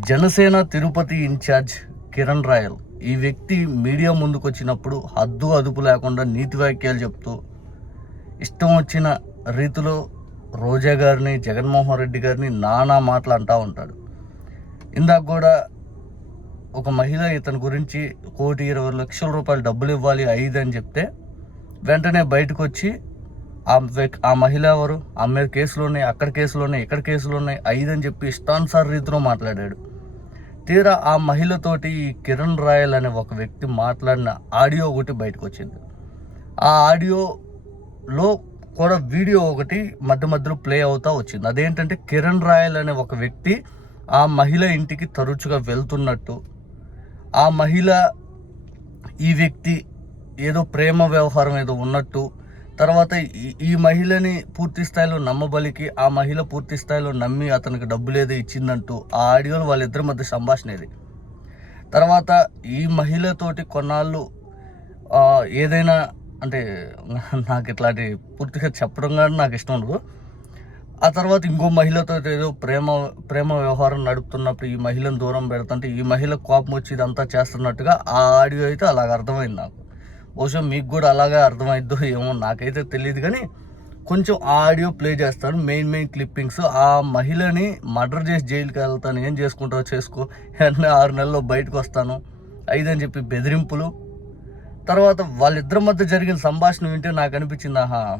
Janasena Tirupati in charge Kiran Royal. ఈ వ్యక్తి media ముందుకు వచ్చినప్పుడు హద్దు అదుపు లేకుండా నీతి వాక్యాలు చెప్తూ ఇష్టం వచ్చిన రీతిలో రోజా గారిని జగన్మోహన్ రెడ్డి గారిని నానా మాటలు అంటూ ఉంటాడు. ఇందాక కూడా ఒక మహిళ ఇతని గురించి కోటి ఇరవై లక్షల రూపాయలు డబ్బులు ఇవ్వాలి ఐదు అని చెప్తే వెంటనే బయటకు వచ్చి ఆ ఆ మహిళ ఎవరు? ఆ మీద కేసులు ఉన్నాయి అక్కడ కేసులు ఉన్నాయి ఇక్కడ కేసులు ఉన్నాయి ఐదని చెప్పి ఇష్టానుసార రీతిలో మాట్లాడాడు. తీరా ఆ మహిళతోటి ఈ కిరణ్ రాయల్ అనే ఒక వ్యక్తి మాట్లాడిన ఆడియో ఒకటి బయటకు వచ్చింది ఆ ఆడియోలో కూడా వీడియో ఒకటి మధ్య మధ్యలో ప్లే అవుతా వచ్చింది. అదేంటంటే కిరణ్ రాయల్ అనే ఒక వ్యక్తి ఆ మహిళ ఇంటికి తరచుగా వెళ్తున్నట్టు ఆ మహిళ ఈ వ్యక్తి ఏదో ప్రేమ వ్యవహారం ఏదో ఉన్నట్టు తర్వాత ఈ- ఈ మహిళని పూర్తి స్థాయిలో నమ్మబలికి ఆ మహిళ పూర్తి స్థాయిలో నమ్మి అతనికి డబ్బులు ఏదో ఇచ్చిందంటూ ఆ ఆడియోలో వాళ్ళిద్దరి మధ్య సంభాషణ ఇది. తర్వాత ఈ మహిళతోటి కొన్నాళ్ళు ఏదైనా అంటే నాకు ఇట్లాంటి పూర్తిగా చెప్పడం కానీ నాకు ఇష్టం ఉండదు. ఆ తర్వాత ఇంకో మహిళతో ఏదో ప్రేమ ప్రేమ వ్యవహారం నడుపుతున్నప్పుడు ఈ మహిళను దూరం పెడుతుంటే ఈ మహిళ కోపం వచ్చి ఇదంతా చేస్తున్నట్టుగా ఆ ఆడియో అయితే అలాగ అర్థమైంది నాకు. బహుశా మీకు కూడా అలాగే అర్థమైద్దో ఏమో నాకైతే తెలియదు కానీ కొంచెం ఆ ఆడియో ప్లే చేస్తాను మెయిన్ మెయిన్ క్లిప్పింగ్స్. ఆ మహిళని మర్డర్ చేసి జైలుకి వెళ్తాను. ఏం చేసుకుంటావు చేసుకో. వెంటనే ఆరు నెలల్లో బయటకు వస్తాను. ఐదని చెప్పి బెదిరింపులు. తర్వాత వాళ్ళిద్దరి మధ్య జరిగిన సంభాషణ వింటే నాకు అనిపించింది ఆహా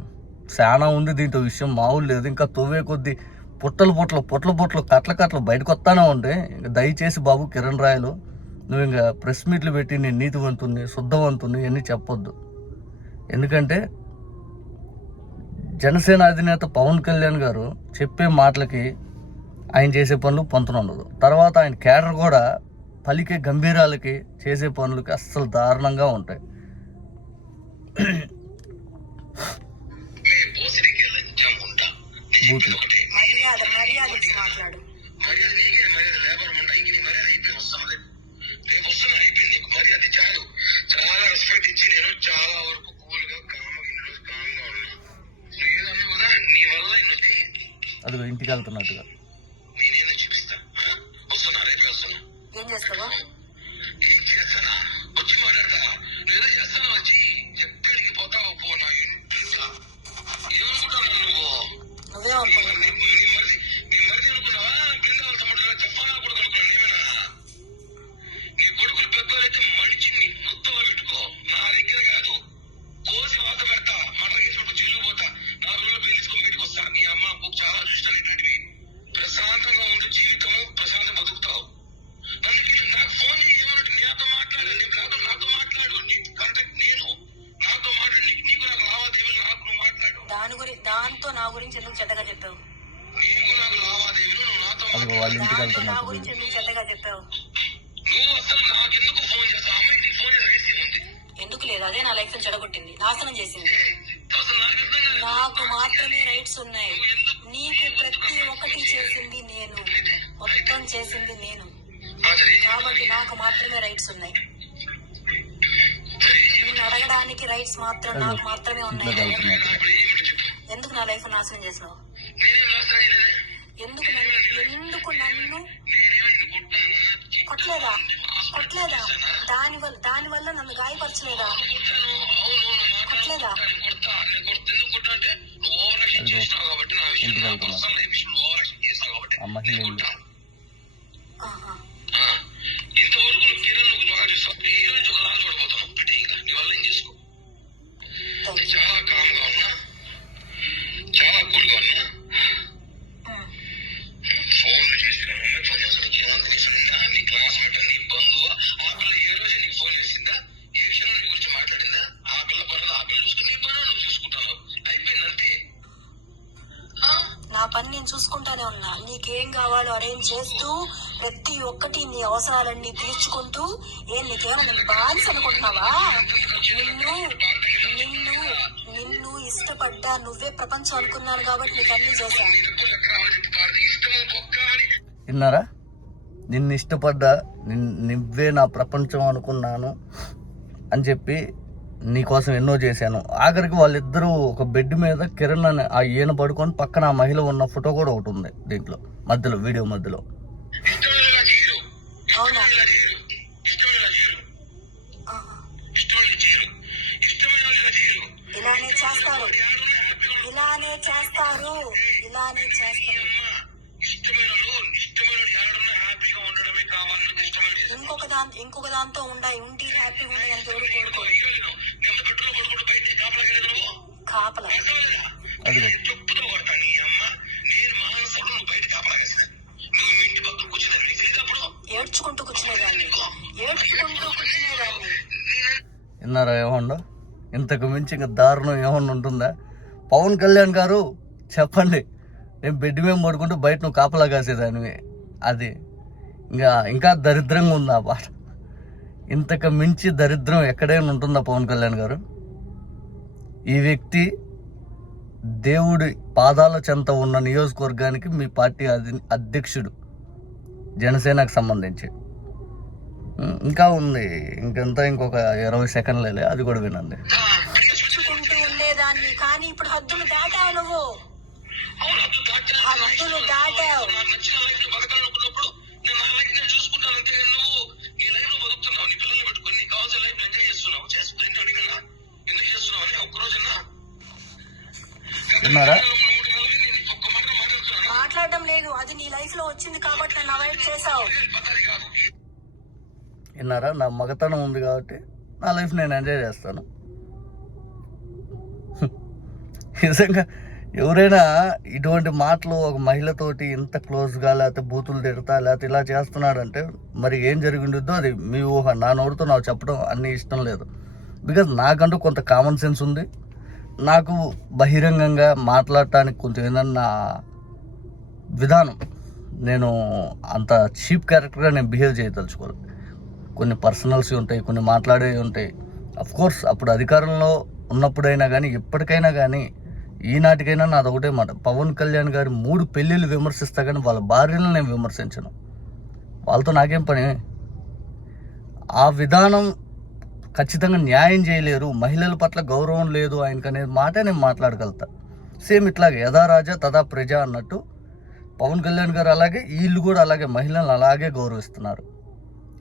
చాలా ఉంది దీంతో విషయం. మామూలు లేదు. ఇంకా తువ్వే కొద్దీ పుట్టలు పుట్టలు పుట్టలు పుట్టలు కట్ల కట్లు బయటకు వస్తానే ఉండే ఇంకా దయచేసి బాబు కిరణ్ రాయలు నువ్వు ఇంకా ప్రెస్ మీట్లు పెట్టి నేను నీతివంతుని శుద్ధవంతుని ఇవన్నీ చెప్పొద్దు. ఎందుకంటే జనసేన అధినేత పవన్ కళ్యాణ్ గారు చెప్పే మాటలకి ఆయన చేసే పనులు పొంతన ఉండదు తర్వాత ఆయన కేడర్ కూడా పలికే గంభీరాలకి చేసే పనులకి అస్సలు దారుణంగా ఉంటాయి. బూతులు. ఒకటే మర్యాద మర్యాద ఇచ్చి మాట్లాడు మర్యాద నీకే మర్యాద వ్యాపారం ఉంటా ఇంక నీ మర్యాద అయిపోయి వస్తున్నది రేపు వస్తున్నా అయిపోయింది నీకు మర్యాద చాలు చాలా రెస్పెక్ట్ ఇచ్చి నేను చాలా వరకు కూల్గా కామ్గా ఇన్ని రోజు కామ్గా ఉన్నా నువ్వు ఏదన్నా కూడా నీ వల్ల ఇన్నది అదిగో ఇంటికి వెళ్తున్నట్టుగా దాని గురి దాంతో నా గురించి ఎందుకు చెడ్డగా చెప్పావు? వాళ్ళ ఇంటికి నా గురించి ఎందుకు చెడ్డగా చెప్పావు? ఎందుకు లేదు? అదే నా లైఫ్ చెడగొట్టింది. నాశనం చేసింది. నాకు మాత్రమే రైట్స్ ఉన్నాయి. నీకు ప్రతి ఒక్కటి చేసింది నేను. మొత్తం చేసింది నేను. కాబట్టి నాకు మాత్రమే రైట్స్ ఉన్నాయి. నిన్ను అడగడానికి రైట్స్ మాత్రం నాకు మాత్రమే ఉన్నాయి. ఎందుకు నా లైఫ్ నాశనం చేసినావు? అయ్యలేదే ఎందుకు నన్ను ఎందుకు నన్ను కొట్టలేదా? కొట్టలేదా? దాని వల్ల దాని వల్ల నన్ను గాయపరచలేదా? కొట్టలేదా? మాట్లాడుతున్నాను కొడతా నేను కొడితే ఎందుకు కొట్టా అంటే నువ్వు ఓవర్ యాక్షన్ అదిగో. చేసినావు కాబట్టి నా విషయం ఇంటికి నా వెళ్తున్నా. పర్సనల్ లైఫ్ విషయం ఓవర్ యాక్షన్ చేసినావు కాబట్టి ఆ మహిళ నేను ఇల్లు. కొట్టా. ఆహా. ఆ, ఇంతవరకు నువ్వు కిరణ్ నువ్వు బాగా చూస్తావు ఈ రోజు ఒక లాగా చూడబోతాను పెట్టే ఇంకా నీ వల్ల ఏం చేసుకో థాంక్స్. నేను చాలా కామ్గా ఉన్నా చాలా కూల్గా ఉన్నా ఉమ్. ఫోన్ చేసి అమ్మాయి ఫోన్ చేస్తాను నీకేమన్నా నీ ఫ్రెండా నీ నీ బంధువు? ఆ పిల్ల ఏ రోజు నీకు ఫోన్ చేసిందా? ఏ క్షణం నీ గురించి మాట్లాడిందా? ఆ పిల్ల పనులు ఆ పిల్ల చూసుకుని నీ పనులు నువ్వు చూసుకుంటున్నావు. అయిపోయింది అంతే. ఆ? నా పని నేను చూసుకుంటానే ఉన్నా. నీకేం కావాలో అరేంజ్ చేస్తూ ప్రతి ఒక్కటి నీ అవసరాలన్నీ తీర్చుకుంటూ ఏం నీకేమైనా నేను బానిస అనుకుంటున్నావా? నిన్ను నిన్ను నిన్ను ఇష్టపడ్డా నువ్వే ప్రపంచం అనుకున్నాను కాబట్టి నీకు అన్ని చేశాను విన్నారా నిన్ను ఇష్టపడ్డా నిన్ నువ్వే నా ప్రపంచం అనుకున్నాను అని చెప్పి నీకోసం ఎన్నో చేశాను. ఆఖరికి వాళ్ళిద్దరూ ఒక బెడ్ మీద కిరణ్ అని ఆ ఈయన పడుకొని పక్కన ఆ మహిళ ఉన్న ఫోటో కూడా ఒకటి ఉంది దీంట్లో మధ్యలో వీడియో మధ్యలో. ఇలానే చేస్తారు. ఇలానే చేస్తారు. ఇలానే చేస్తారు. ఇంకొక దాంతో ఇంకొక దాంతో ఉండాయి ఉండి హ్యాపీగా ఉండాయి అని ఎవరు కోరుకోరు కాపలా. ఏడ్చుకుంటూ కూర్చునేదాన్ని. ఏడ్చుకుంటూ కూర్చునేదాన్ని. విన్నారా ఏమన్నా? ఇంతకు మించి ఇంకా దారుణం ఏమన్నా ఉంటుందా? పవన్ కళ్యాణ్ గారు చెప్పండి. నేను బెడ్ మీద పడుకుంటూ బయట నువ్వు కాపలా కాసేదానివి. అది. ఇంకా ఇంకా దరిద్రంగా ఉంది ఆ పాట ఇంతకు మించి దరిద్రం ఎక్కడైనా ఉంటుందా పవన్ కళ్యాణ్ గారు? ఈ వ్యక్తి దేవుడి పాదాల చెంత ఉన్న నియోజకవర్గానికి మీ పార్టీ అధి అధ్యక్షుడు. జనసేనకు సంబంధించి. ఇంకా ఉంది. ఇంకంతా ఇంకొక ఇరవై సెకండ్లే అది కూడా వినండి. ఏడ్చుకుంటూ ఉండేదాన్ని కానీ ఇప్పుడు హద్దులు దాటావు నువ్వు. హద్దులు దాటావు. విన్నారా? మాట్లాడడం లేదు అది నీ లైఫ్లో వచ్చింది కాబట్టి నన్ను అవాయిడ్ చేసావు విన్నారా? నా మగతనం ఉంది కాబట్టి నా లైఫ్ నేను ఎంజాయ్ చేస్తాను. నిజంగా ఎవరైనా ఇటువంటి మాటలు ఒక మహిళతోటి ఇంత క్లోజ్గా లేకపోతే బూతులు తిడతా లేకపోతే ఇలా చేస్తున్నాడంటే మరి ఏం జరిగిండిద్దో అది మీ ఊహ. నా నోరుతో నాకు చెప్పడం అన్ని ఇష్టం లేదు. బికాజ్ నాకంటూ కొంత కామన్ సెన్స్ ఉంది. నాకు బహిరంగంగా మాట్లాడటానికి కొంచెం ఏంటన్నా విధానం నేను అంత చీప్ క్యారెక్టర్గా నేను బిహేవ్ చేయదలుచుకోవాలి కొన్ని పర్సనల్స్ ఉంటాయి కొన్ని మాట్లాడేవి ఉంటాయి. అఫ్కోర్స్ అప్పుడు అధికారంలో ఉన్నప్పుడైనా కానీ ఎప్పటికైనా కానీ ఈనాటికైనా నాది ఒకటే మాట. పవన్ కళ్యాణ్ గారి మూడు పెళ్ళిళ్ళు విమర్శిస్తా కానీ వాళ్ళ భార్యలను నేను విమర్శించను. వాళ్ళతో నాకేం పని? ఆ విధానం ఖచ్చితంగా న్యాయం చేయలేరు. మహిళల పట్ల గౌరవం లేదు ఆయనకు మాటే మాట నేను మాట్లాడగలుగుతా. సేమ్ ఇట్లాగే యథా రాజా తదా ప్రజ అన్నట్టు పవన్ కళ్యాణ్ గారు అలాగే వీళ్ళు కూడా అలాగే మహిళలను అలాగే గౌరవిస్తున్నారు.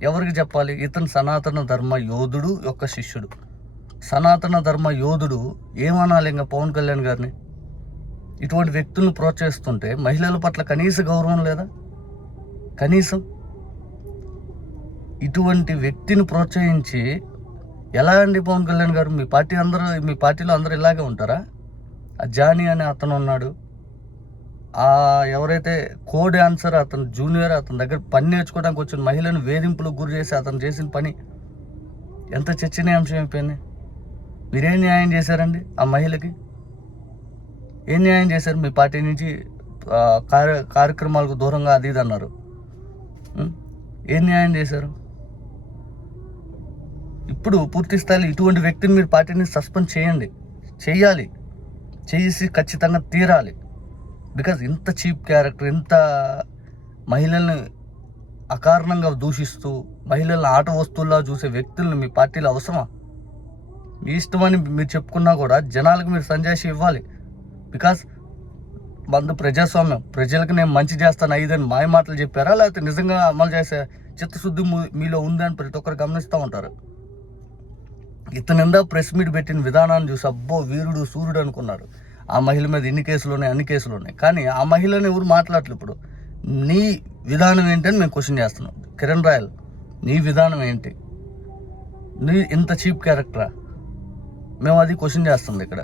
ఎవరికి చెప్పాలి? ఇతను సనాతన ధర్మ యోధుడు యొక్క శిష్యుడు. సనాతన ధర్మ యోధుడు ఏమనాలి ఇంకా పవన్ కళ్యాణ్ గారిని? ఇటువంటి వ్యక్తులను ప్రోత్సహిస్తుంటే మహిళల పట్ల కనీస గౌరవం లేదా? కనీసం? ఇటువంటి వ్యక్తిని ప్రోత్సహించి ఎలా అండి పవన్ కళ్యాణ్ గారు? మీ పార్టీ అందరూ మీ పార్టీలో అందరూ ఇలాగే ఉంటారా? ఆ జానీ అనే అతను ఉన్నాడు. ఆ ఎవరైతే కో డాన్సర్ అతను జూనియర్ అతని దగ్గర పని నేర్చుకోవడానికి వచ్చిన మహిళను వేధింపులకు గురి చేసి అతను చేసిన పని ఎంత చర్చనీయాంశం అయిపోయింది? మీరేం న్యాయం చేశారండి ఆ మహిళకి? ఏం న్యాయం చేశారు? మీ పార్టీ నుంచి కార్య కార్యక్రమాలకు దూరంగా అది ఇది అన్నారు. ఏం న్యాయం చేశారు? ఇప్పుడు పూర్తి స్థాయిలో ఇటువంటి వ్యక్తిని మీరు పార్టీని సస్పెండ్ చేయండి. చేయాలి. చేసి ఖచ్చితంగా తీరాలి. బికాజ్ ఇంత చీప్ క్యారెక్టర్ ఇంత మహిళల్ని అకారణంగా దూషిస్తూ మహిళలను ఆట వస్తువుల్లా చూసే వ్యక్తులను మీ పార్టీలో అవసరమా? మీ ఇష్టమని మీరు చెప్పుకున్నా కూడా జనాలకు మీరు సంజాయిషి ఇవ్వాలి. బికాస్ మందు ప్రజాస్వామ్యం ప్రజలకు నేను మంచి చేస్తాను ఐదని మాయ మాటలు చెప్పారా? లేకపోతే నిజంగా అమలు చేసే చిత్తశుద్ధి మీలో ఉందని ప్రతి ఒక్కరు గమనిస్తూ ఉంటారు. ఇతనిందా ప్రెస్ మీట్ పెట్టిన విధానాన్ని చూసి అబ్బో వీరుడు సూర్యుడు అనుకున్నారు. ఆ మహిళ మీద ఇన్ని కేసులు ఉన్నాయి అన్ని కేసులు ఉన్నాయి. కానీ ఆ మహిళని ఎవరు మాట్లాడలేదు ఇప్పుడు. నీ విధానం ఏంటని మేము క్వశ్చన్ చేస్తున్నాం. కిరణ్ రాయల్ నీ విధానం ఏంటి? నీ ఇంత చీప్ క్యారెక్టరా మేము అది క్వశ్చన్ చేస్తుంది ఇక్కడ.